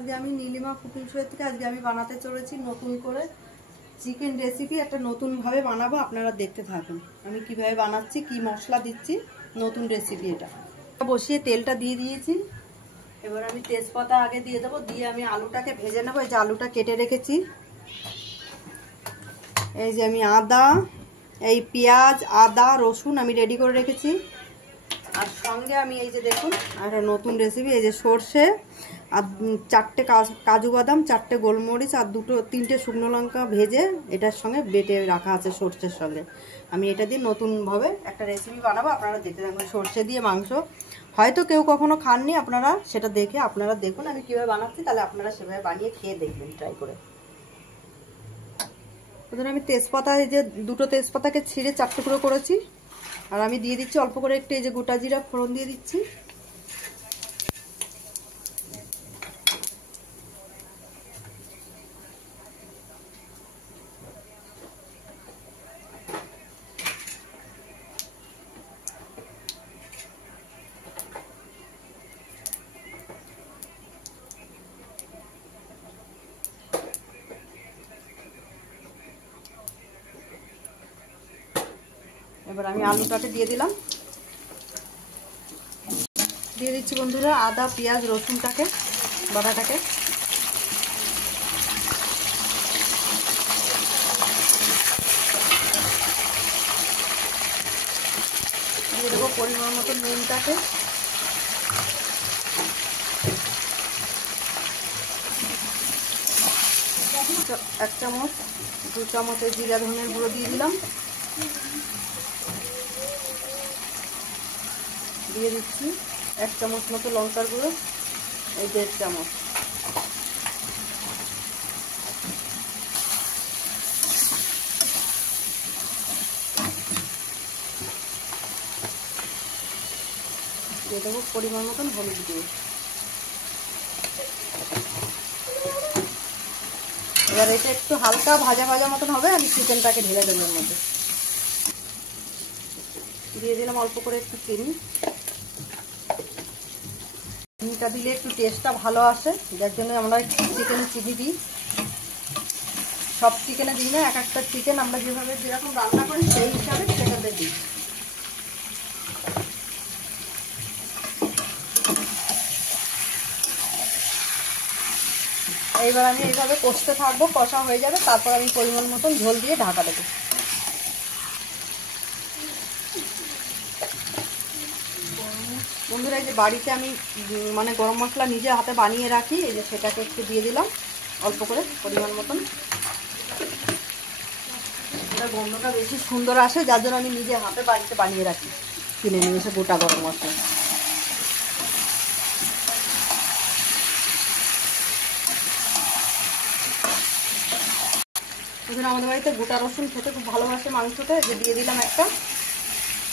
আজকে আমি Nilima cooking show থেকে আজকে আমি বানাতে চলেছি নতুন করে চিকেন রেসিপি। একটা নতুন ভাবে বানাবো, আপনারা দেখতে থাকুন আমি কিভাবে বানাচ্ছি, কি মশলা দিচ্ছি। নতুন রেসিপি এটা। বসিয়ে তেলটা দিয়ে দিয়েছি। এবার আমি তেজপাতা আগে দিয়ে দেবো, দিয়ে আমি আলুটাকে ভেজে নেবো। এই যে আলুটা কেটে রেখেছি, এই যে আমি আদা, এই পেঁয়াজ, আদা, রসুন আমি রেডি করে রেখেছি। আর সঙ্গে আমি এই যে দেখুন একটা নতুন রেসিপি, এই যে সর্ষে আর 4টে কাজু বাদাম, 4টে গোলমরিচ আর 3টে শুকনো লঙ্কা ভেজে এটার সঙ্গে বেটে রাখা আছে সর্ষের সঙ্গে। আমি এটা দিয়ে নতুনভাবে একটা রেসিপি বানাবো, আপনারা দেখতে থাকুন। সর্ষে দিয়ে মাংস হয়তো কেউ কখনো খাননি, আপনারা সেটা দেখে আপনারা দেখুন আমি কীভাবে বানাচ্ছি, তাহলে আপনারা সেভাবে বানিয়ে খেয়ে দেখবেন ট্রাই করে। প্রথমে আমি তেজপাতা, এই যে 2টো তেজপাতাকে ছিঁড়ে 4 টুকরো করেছি। আর আমি দিয়ে দিচ্ছি অল্প করে একটু এই যে গোটা জিরা ফোড়ন দিয়ে দিচ্ছি। এবার আমি আলুটাকে দিয়ে দিলাম, দিয়ে দিচ্ছি বন্ধুরা আদা, পেঁয়াজ, রসুনটাকে বাটাটাকে। দিয়ে দেবো পরিমাণ মতো নুনটাকে, এক চামচ 2 চামচের জিরা ধনের গুঁড়ো দিয়ে দিলাম। দিয়ে দিচ্ছি 1 চামচ মতো লঙ্কার গুঁড়ো, এই 1.5 চামচ। দিয়ে দেবো পরিমাণ মতন হলুদ দিয়ে। এবার এটা একটু হালকা ভাজা ভাজা মতন হবে, আমি চিকেনটাকে ঢেলে দেবো এর মধ্যে। দিয়ে দিলাম অল্প করে একটু চিনি। চিনিটা দিলে একটু টেস্টটা ভালো আসে, যার জন্য আমরা চিকেনে চিনি দিই। সব চিকেনে দিই না, এক একটা চিকেন আমরা যেভাবে যেরকম রান্না করি সেই হিসাবে সেটাতে দিই। এইবার আমি এইভাবে কষতে থাকবো, কষা হয়ে যাবে, তারপর আমি পরিমাণ মতন ঝোল দিয়ে ঢাকা দেবো। বন্ধুরা এই যে বাড়িতে আমি মানে গরম মশলা নিজে হাতে বানিয়ে রাখি, এই যে সেটাকে একটু দিয়ে দিলাম অল্প করে পরিমাণ মতন। এটা গন্ধটা বেশি সুন্দর আসে, যার জন্য আমি নিজে হাতে বাড়িতে বানিয়ে রাখি, কিনে নিয়ে এসে গোটা গরম মশলা। এখানে আমাদের বাড়িতে গোটা রসুন খেতে খুব ভালোবাসে মাংসতে, যে দিয়ে দিলাম একটা,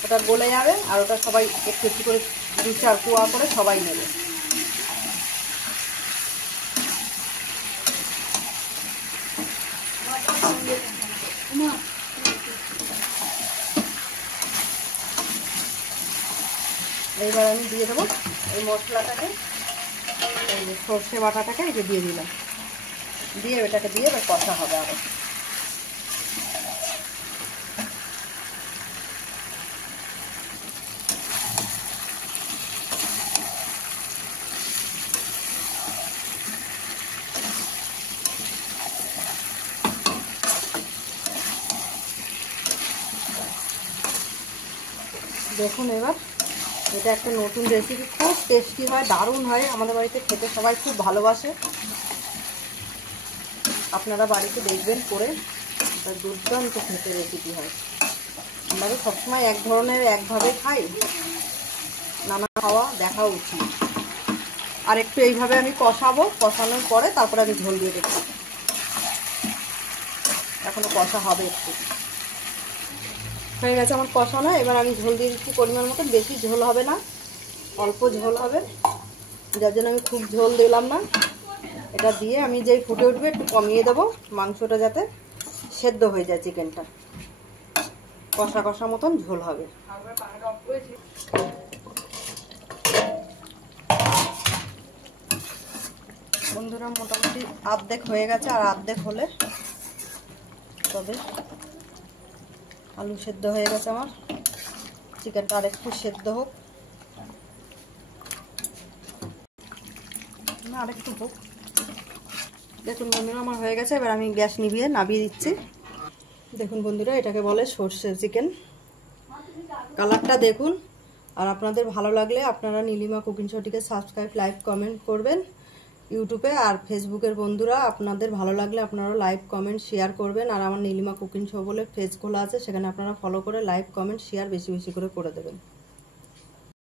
ওটা গলে যাবে আর ওটা সবাই একটু একটু করে 2-4 কোয়া করে সবাই নেবে। এইবার আমি দিয়ে দেবো এই মশলাটাকে, এই যে সর্ষে বাটাটাকে এই যে দিয়ে দিলাম, দিয়ে এটাকে দিয়ে এবার কষা হবে আরো। দেখুন এবার এটা একটা নতুন রেসিপি, খুব টেস্টি হয়, দারুণ হয়, আমাদের বাড়িতে খেতে সবাই খুব ভালোবাসে। আপনারা বাড়িতে দেখবেন করে, এটা দুর্দান্ত খেতে রেসিপি হয়। আমরা তো সবসময় এক ধরনের একভাবে খাই, নানা খাওয়া দেখা উচিত। আর একটু এইভাবে আমি কষাবো, কষানোর পরে তারপরে আমি ঝোল দিয়ে দেবো। এখনো কষা হবে, একটু হয়ে গেছে আমার কষানো। এবার আমি ঝোল দিয়ে দিচ্ছি পরিমাণ মতো, বেশি ঝোল হবে না, অল্প ঝোল হবে, যার জন্য আমি খুব ঝোল দিলাম না। এটা দিয়ে আমি যেই ফুটে উঠবে একটু কমিয়ে দেবো, মাংসটা যাতে সেদ্ধ হয়ে যায়, চিকেনটা কষা কষা মতন ঝোল হবে। বন্ধুরা মোটামুটি অর্ধেক হয়ে গেছে, আর অর্ধেক হলে তবে আলু সেদ্ধ হয়ে গেছে আমার। চিকেনটা আর একটু সেদ্ধ হোক, না আর একটু হোক। দেখুন বন্ধুরা আমার হয়ে গেছে। এবার আমি গ্যাস নামিয়ে দিচ্ছি। দেখুন বন্ধুরা, এটাকে বলে সর্ষে চিকেন। কালারটা দেখুন। আর আপনাদের ভালো লাগলে আপনারা নীলিমা কুকিং শোটিকে সাবস্ক্রাইব, লাইক, কমেন্ট করবেন ইউটিউবে। আর ফেসবুকের বন্ধুরা আপনাদের ভালো লাগলে আপনারা লাইক, কমেন্ট, শেয়ার করবেন। আর আমার নীলিমা কুকিং শো বলে পেজ খোলা আছে, সেখানে আপনারা ফলো করে লাইক, কমেন্ট, শেয়ার বেশি বেশি করে দেবেন।